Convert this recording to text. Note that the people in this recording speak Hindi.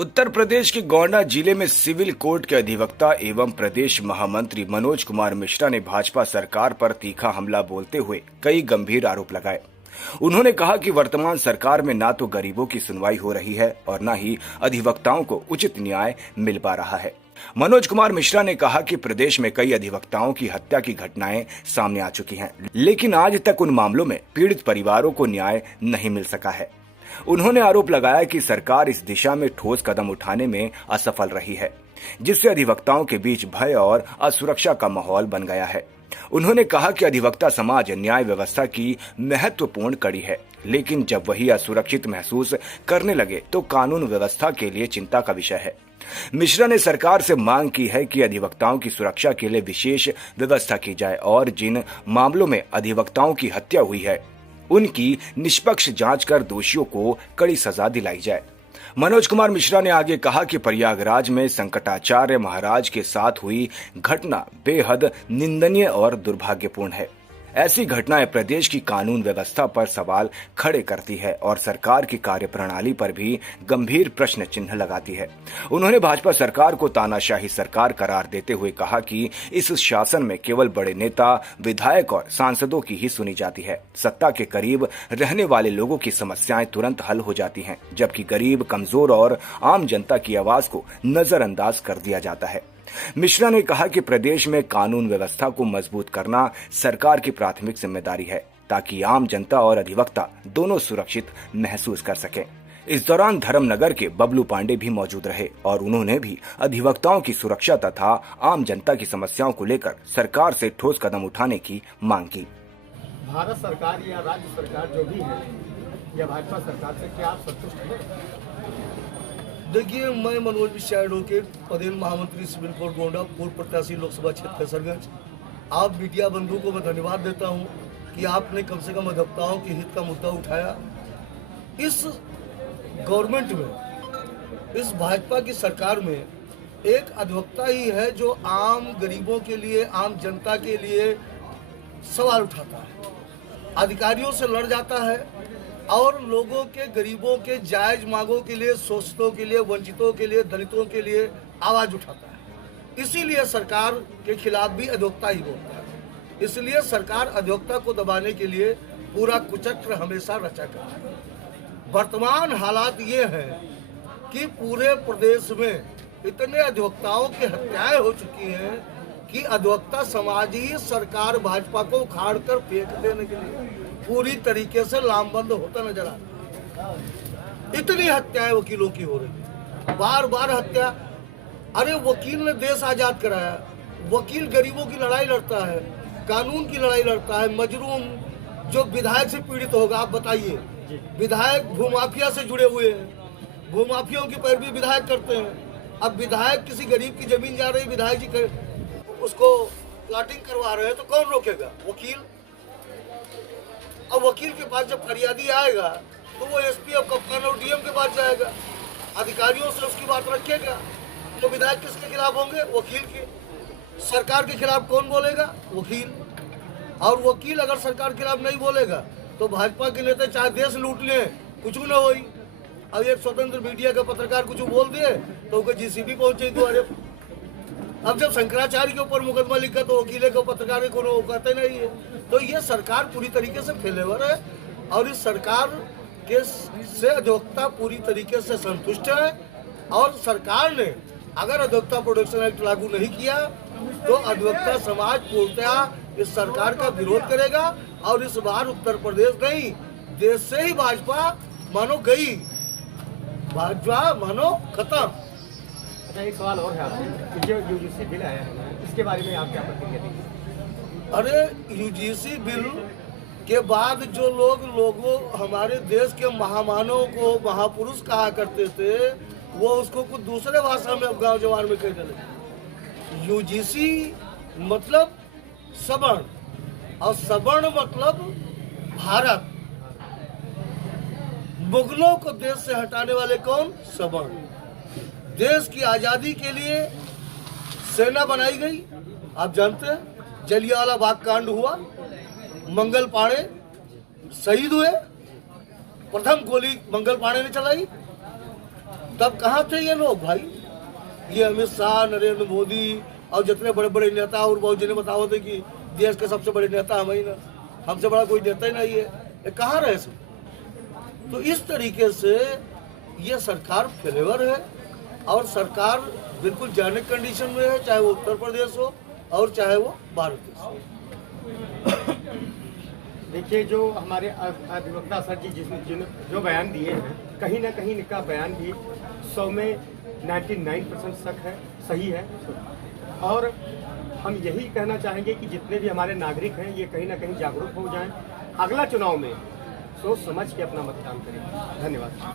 उत्तर प्रदेश के गोंडा जिले में सिविल कोर्ट के अधिवक्ता एवं प्रदेश महामंत्री मनोज कुमार मिश्रा ने भाजपा सरकार पर तीखा हमला बोलते हुए कई गंभीर आरोप लगाए। उन्होंने कहा कि वर्तमान सरकार में ना तो गरीबों की सुनवाई हो रही है और न ही अधिवक्ताओं को उचित न्याय मिल पा रहा है। मनोज कुमार मिश्रा ने कहा कि प्रदेश में कई अधिवक्ताओं की हत्या की घटनाएं सामने आ चुकी हैं, लेकिन आज तक उन मामलों में पीड़ित परिवारों को न्याय नहीं मिल सका है। उन्होंने आरोप लगाया कि सरकार इस दिशा में ठोस कदम उठाने में असफल रही है, जिससे अधिवक्ताओं के बीच भय और असुरक्षा का माहौल बन गया है। उन्होंने कहा कि अधिवक्ता समाज न्याय व्यवस्था की महत्वपूर्ण कड़ी है, लेकिन जब वही असुरक्षित महसूस करने लगे तो कानून व्यवस्था के लिए चिंता का विषय है। मिश्रा ने सरकार से मांग की है कि अधिवक्ताओं की सुरक्षा के लिए विशेष व्यवस्था की जाए और जिन मामलों में अधिवक्ताओं की हत्या हुई है उनकी निष्पक्ष जांच कर दोषियों को कड़ी सजा दिलाई जाए। मनोज कुमार मिश्रा ने आगे कहा कि प्रयागराज में संकटाचार्य महाराज के साथ हुई घटना बेहद निंदनीय और दुर्भाग्यपूर्ण है। ऐसी घटनाएं प्रदेश की कानून व्यवस्था पर सवाल खड़े करती है और सरकार की कार्यप्रणाली पर भी गंभीर प्रश्न चिन्ह लगाती है। उन्होंने भाजपा सरकार को तानाशाही सरकार करार देते हुए कहा कि इस शासन में केवल बड़े नेता, विधायक और सांसदों की ही सुनी जाती है। सत्ता के करीब रहने वाले लोगों की समस्याएं तुरंत हल हो जाती हैं, जबकि गरीब, कमजोर और आम जनता की आवाज को नजरअंदाज कर दिया जाता है। मिश्रा ने कहा कि प्रदेश में कानून व्यवस्था को मजबूत करना सरकार की प्राथमिक जिम्मेदारी है, ताकि आम जनता और अधिवक्ता दोनों सुरक्षित महसूस कर सकें। इस दौरान धर्मनगर के बबलू पांडे भी मौजूद रहे और उन्होंने भी अधिवक्ताओं की सुरक्षा तथा आम जनता की समस्याओं को लेकर सरकार से ठोस कदम उठाने की मांग की। भारत सरकार या राज्य सरकार जो भी है या भाजपा सरकार से क्या आप संतुष्ट हैं? देखिए, मैं मनोज मिश्रा एडवोकेट, प्रदेश महामंत्री सिविल कोर्ट गोंडा, पूर्व प्रत्याशी लोकसभा क्षेत्र कैसरगंज। आप मीडिया बंधु को मैं धन्यवाद देता हूं कि आपने कम से कम अधिवक्ताओं के हित का मुद्दा उठाया। इस गवर्नमेंट में, इस भाजपा की सरकार में एक अधिवक्ता ही है जो आम गरीबों के लिए, आम जनता के लिए सवाल उठाता है, अधिकारियों से लड़ जाता है और लोगों के, गरीबों के जायज मांगों के लिए, शोषितों के लिए, वंचितों के लिए, दलितों के लिए आवाज उठाता है। इसीलिए सरकार के खिलाफ भी अधिवक्ता ही बोलता है। इसलिए सरकार अधिवक्ता को दबाने के लिए पूरा कुचक्र हमेशा रचा करती है। वर्तमान हालात ये हैं कि पूरे प्रदेश में इतने अधिवक्ताओं की हत्याएं हो चुकी हैं कि अधिवक्ता समाज ही सरकार भाजपा को उखाड़ कर फेंक देने के लिए पूरी तरीके से लामबंद होता नजर आ रहा है। इतनी हत्याएं वकीलों की हो रही है, बार बार हत्या। अरे वकील ने देश आजाद कराया, वकील गरीबों की लड़ाई लड़ता है, कानून की लड़ाई लड़ता है। मजलूम जो विधायक से पीड़ित होगा, आप बताइए, विधायक भूमाफिया से जुड़े हुए हैं, भूमाफियाओं की पैरवी विधायक करते हैं। अब विधायक किसी गरीब की जमीन जा रही, विधायक जी उसको प्लाटिंग करवा रहे हैं तो कौन रोकेगा? वकील। अब वकील के पास जब फरियादी आएगा तो वो एसपी और कप्तान और डीएम के पास जाएगा, अधिकारियों से उसकी बात रखेगा। तो विधायक किसके खिलाफ होंगे? वकील के। सरकार के खिलाफ कौन बोलेगा? वकील। और वकील अगर सरकार के खिलाफ नहीं बोलेगा तो भाजपा के नेता चाहे देश लूट ले, कुछ न हो। अब एक स्वतंत्र मीडिया का पत्रकार कुछ बोल दे तो जीसीबी पहुंचे द्वारे। अब जब शंकराचार्य के ऊपर मुकदमा लिखा तो वकीले को, पत्रकार को कहते नहीं है। तो ये सरकार पूरी तरीके से फेलेवर है और इस सरकार के से अधिवक्ता पूरी तरीके से संतुष्ट है। और सरकार ने अगर अधिवक्ता प्रोटेक्शन एक्ट लागू नहीं किया तो अधिवक्ता समाज पूर्णतः इस सरकार का विरोध करेगा और इस बार उत्तर प्रदेश नहीं, देश से ही भाजपा मानो गई, भाजपा मानो खत्म। अच्छा, एक सवाल और है आपसे, जो यूजीसी बिल आया है इसके बारे में आप क्या प्रतिक्रिया देंगे? अरे यूजीसी बिल के बाद जो लोगों हमारे देश के महामानव को महापुरुष कहा करते थे, वो उसको कुछ दूसरे भाषा में अब गाँव जवान में कहने लगे। यूजीसी मतलब सवर्ण और सवर्ण मतलब भारत। मुगलों को देश से हटाने वाले कौन? सवर्ण। देश की आजादी के लिए सेना बनाई गई। आप जानते हैं जलियांवाला बाग कांड हुआ, मंगल पांडे शहीद हुए, प्रथम गोली मंगल पांडे ने चलाई। तब कहाँ थे ये लोग भाई? ये अमित शाह, नरेंद्र मोदी और जितने बड़े बड़े नेता और बहुत जने बताओ थे कि देश के सबसे बड़े नेता हम ही ना, हमसे बड़ा कोई नेता ही नहीं है, ये कहाँ रहे सब? तो इस तरीके से ये सरकार फेलेवर है और सरकार बिल्कुल जैनिक कंडीशन में है, चाहे वो उत्तर प्रदेश हो और चाहे वो भारत देश हो। देखिए, जो हमारे अधिवक्ता सर जी जो बयान दिए हैं, कहीं ना कहीं इनका बयान भी 100 में 99% सही है। और हम यही कहना चाहेंगे कि जितने भी हमारे नागरिक हैं ये कहीं ना कहीं जागरूक हो जाएं, अगला चुनाव में सोच समझ के अपना मतदान करें। धन्यवाद।